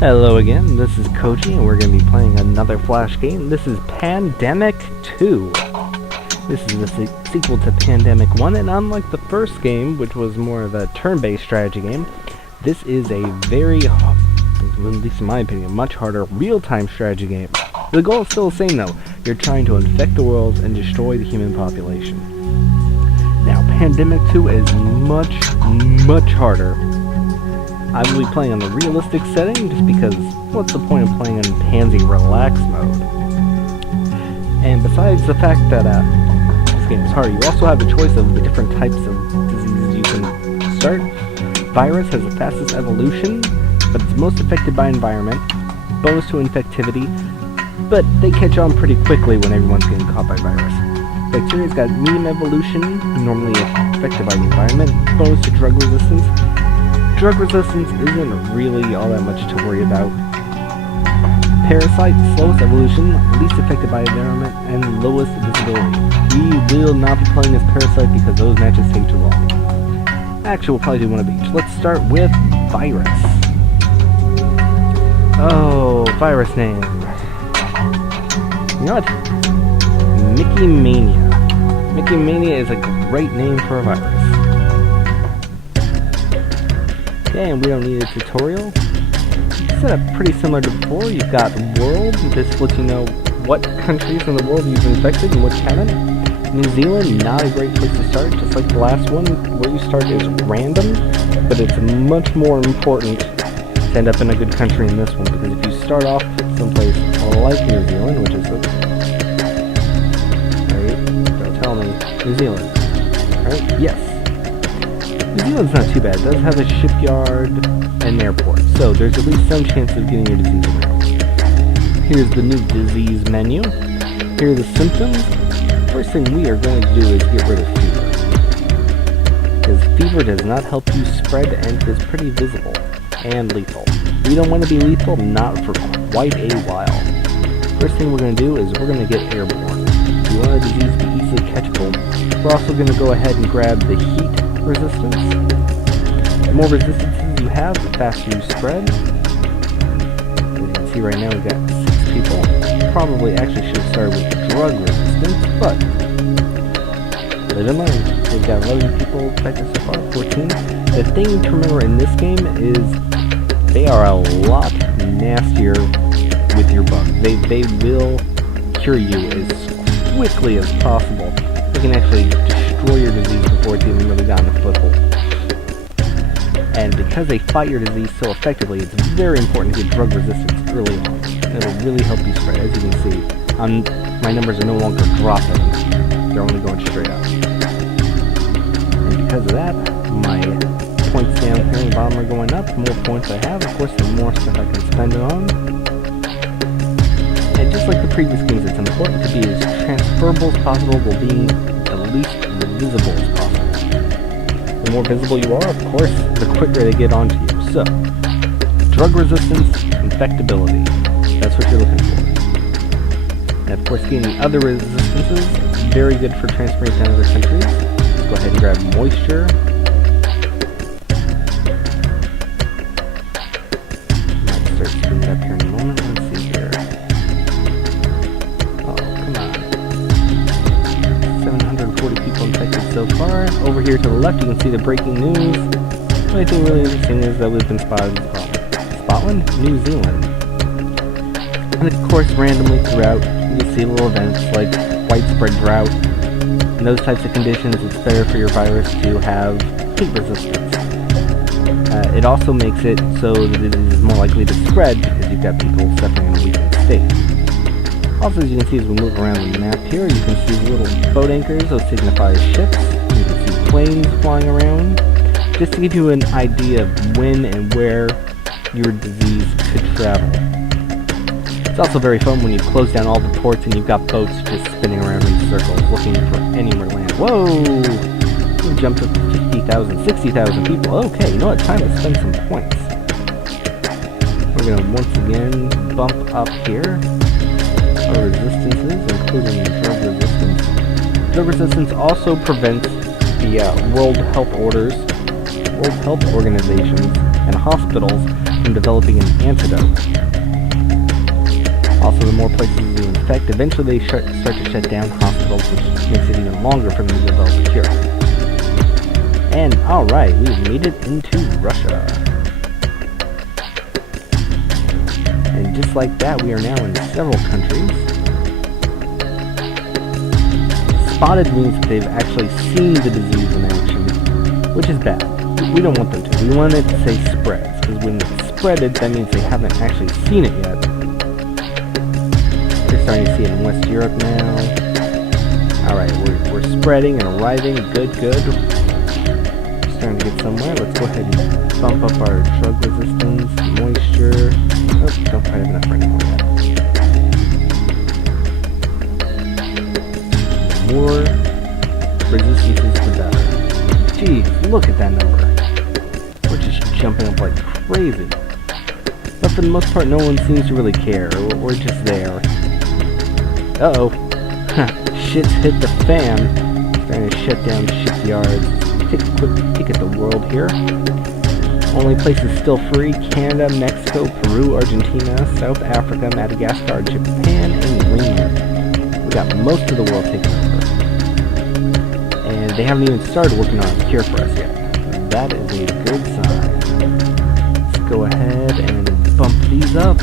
Hello again, this is Koji, and we're going to be playing another Flash game. This is Pandemic 2. This is the sequel to Pandemic 1, and unlike the first game, which was more of a turn-based strategy game, this is a very, at least in my opinion, much harder real-time strategy game. The goal is still the same though. You're trying to infect the world and destroy the human population. Now, Pandemic 2 is much harder. I will be playing on the realistic setting just because what's the point of playing in Pansy Relax mode? And besides the fact that this game is hard, you also have the choice of the different types of diseases you can start. Virus has the fastest evolution, but it's most affected by environment. Bonus to infectivity, but they catch on pretty quickly when everyone's getting caught by virus. Bacteria's got medium evolution, normally affected by the environment. Bonus to drug resistance. Drug resistance isn't really all that much to worry about. Parasite, slowest evolution, least affected by environment, and lowest visibility. We will not be playing as Parasite because those matches take too long. Actually, we'll probably do one of each. Let's start with Virus. Oh, virus name. You know what? Mickey Mania. Mickey Mania is a great name for a virus. Okay, and we don't need a tutorial. Set up pretty similar to before. You've got world. This lets you know what countries in the world you've infected and which haven't. New Zealand, not a great place to start. Just like the last one, where you start is random, but it's much more important to end up in a good country in this one, because if you start off someplace like New Zealand, which is don't tell me, New Zealand, right? Yes. New Zealand's not too bad. It does have a shipyard and an airport, so there's at least some chance of getting your disease around. Here's the new disease menu. Here are the symptoms. First thing we are going to do is get rid of fever, because fever does not help you spread and is pretty visible and lethal. We don't want to be lethal, not for quite a while. First thing we're going to do is we're going to get airborne. We want our disease to be easily catchable. We're also going to go ahead and grab the heat resistance. The more resistances you have, the faster you spread. As you can see right now, we've got 6 people. Probably actually should have started with drug resistance, but live and learn. We've got 11 people infected so far, 14. The thing to remember in this game is they are a lot nastier with your bug. They will cure you as quickly as possible. They can actually destroy your disease before it's even really gotten a foothold. And because they fight your disease so effectively, it's very important to get drug resistance early on. It'll really help you spread. As you can see, my numbers are no longer dropping. They're only going straight up. And because of that, my points down here in the bottom are going up. The more points I have, of course, the more stuff I can spend it on. And just like the previous games, it's important to be as transferable as possible while being the least visible as possible. The more visible you are, of course, the quicker they get onto you. So, drug resistance, infectability. That's what you're looking for. And of course, getting the other resistances, very good for transferring to other countries. Let's go ahead and grab moisture. Might start screwing up here in a moment. Let's see here. Oh, come on. 740 people infected so far. Over here to the left, you can see the breaking news. The only thing really interesting is that we've been spotted in Scotland, New Zealand. And of course, randomly throughout, you see little events like widespread drought. In those types of conditions, it's better for your virus to have heat resistance. It also makes it so that it is more likely to spread because you've got people suffering in a weakened state. Also, as you can see as we move around the map here, you can see little boat anchors. Those signify ships. You can see planes flying around. Just to give you an idea of when and where your disease could travel. It's also very fun when you close down all the ports and you've got boats just spinning around in circles looking for anywhere to land. Whoa! We jumped up to 50,000, 60,000 people. Okay, you know what? Time to spend some points. We're going to once again bump up here our resistances, including drug resistance. Drug resistance also prevents the World Health Organizations and hospitals from developing an antidote. Also, the more places you infect, eventually they start to shut down hospitals, which makes it even longer for them to develop a cure. And alright, we've made it into Russia. And just like that, we are now in several countries. Spotted means that they've actually seen the disease in action, which is bad. We don't want them to. We want it to say spreads, because when it's spreaded, that means they haven't actually seen it yet. We're starting to see it in West Europe now. Alright, we're spreading and arriving. Good. Starting to get somewhere. Let's go ahead and bump up our drug resistance, moisture. Oh, don't quite have enough for anymore yet. The more resistances, the better. Jeez, look at that number. We're just jumping up like crazy. But for the most part, no one seems to really care. We're just there. Uh-oh. Shit's hit the fan. Starting to shut down shipyards. Take a quick peek at the world here. Only places still free: Canada, Mexico, Peru, Argentina, South Africa, Madagascar, Japan, and Greenland. We got most of the world taken over. And they haven't even started working on a cure for us yet. That is a good sign. Let's go ahead and bump these up.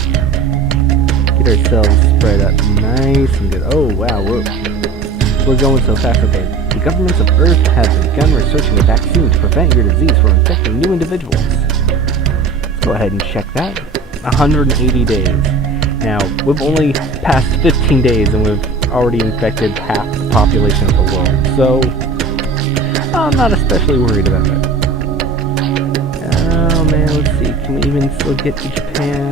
Get ourselves spread up nice and good. Oh wow, we're going so fast. Okay. The governments of Earth have begun researching a vaccine to prevent your disease from infecting new individuals. Let's go ahead and check that. 180 days. Now, we've only passed 15 days and we've already infected half the population of the world. So, I'm not especially worried about it. Oh man, let's see. Can we even still get to Japan?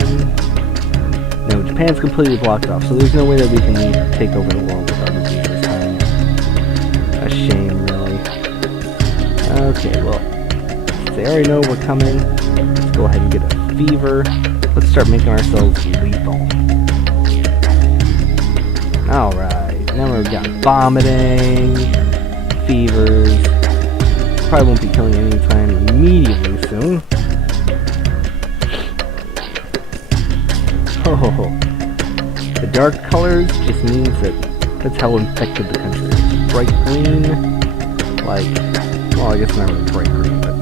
No, Japan's completely blocked off, so there's no way that we can take over the world with our disease this time. A shame, really. Okay, well, they already know we're coming. Let's go ahead and get a fever. Let's start making ourselves lethal. Alright, now we've got vomiting, fevers. Probably won't be killing anytime immediately soon. Oh, the dark colors just means that's how infected the country is. Bright green, like, well, I guess not really bright green, but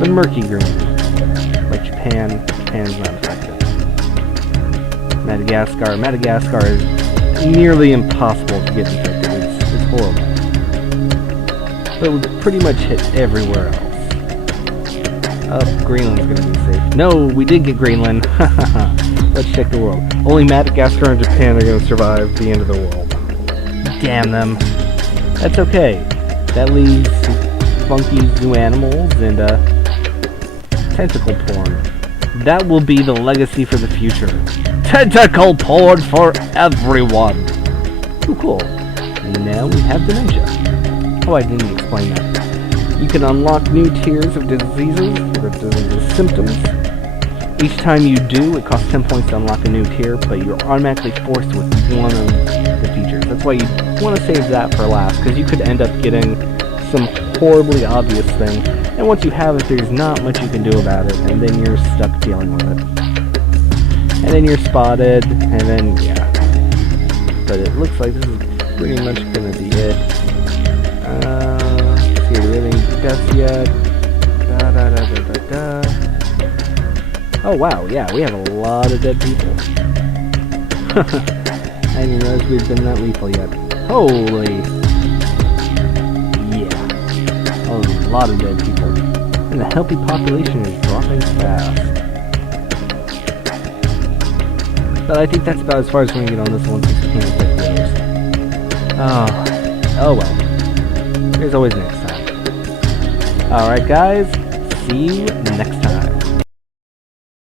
the murky green, like Japan's not affected. Madagascar is nearly impossible to get infected. It's horrible. But we pretty much hit everywhere else. Greenland's gonna be safe. No, we did get Greenland. Let's check the world. Only Madagascar and Japan are gonna survive the end of the world. Damn them. That's okay. That leaves funky zoo animals and tentacle porn. That will be the legacy for the future. Tentacle porn for everyone. Ooh, cool. Now we have dementia. Oh, I didn't explain that. You can unlock new tiers of diseases, or the symptoms. Each time you do, it costs 10 points to unlock a new tier, but you're automatically forced with one of the features. That's why you want to save that for last, because you could end up getting some horribly obvious thing, and once you have it, there's not much you can do about it, and then you're stuck dealing with it. And then you're spotted, and then, yeah. But it looks like this is pretty much going to be it. Let's see, do we have any deaths yet? Oh wow, yeah, we have a lot of dead people. I didn't realize we've been that lethal yet. Holy! Yeah. A lot of dead people. And the healthy population is dropping fast. But I think that's about as far as we're going to get on this one since we can't affect the others. Oh well. There's always next time. Alright guys, see you next time.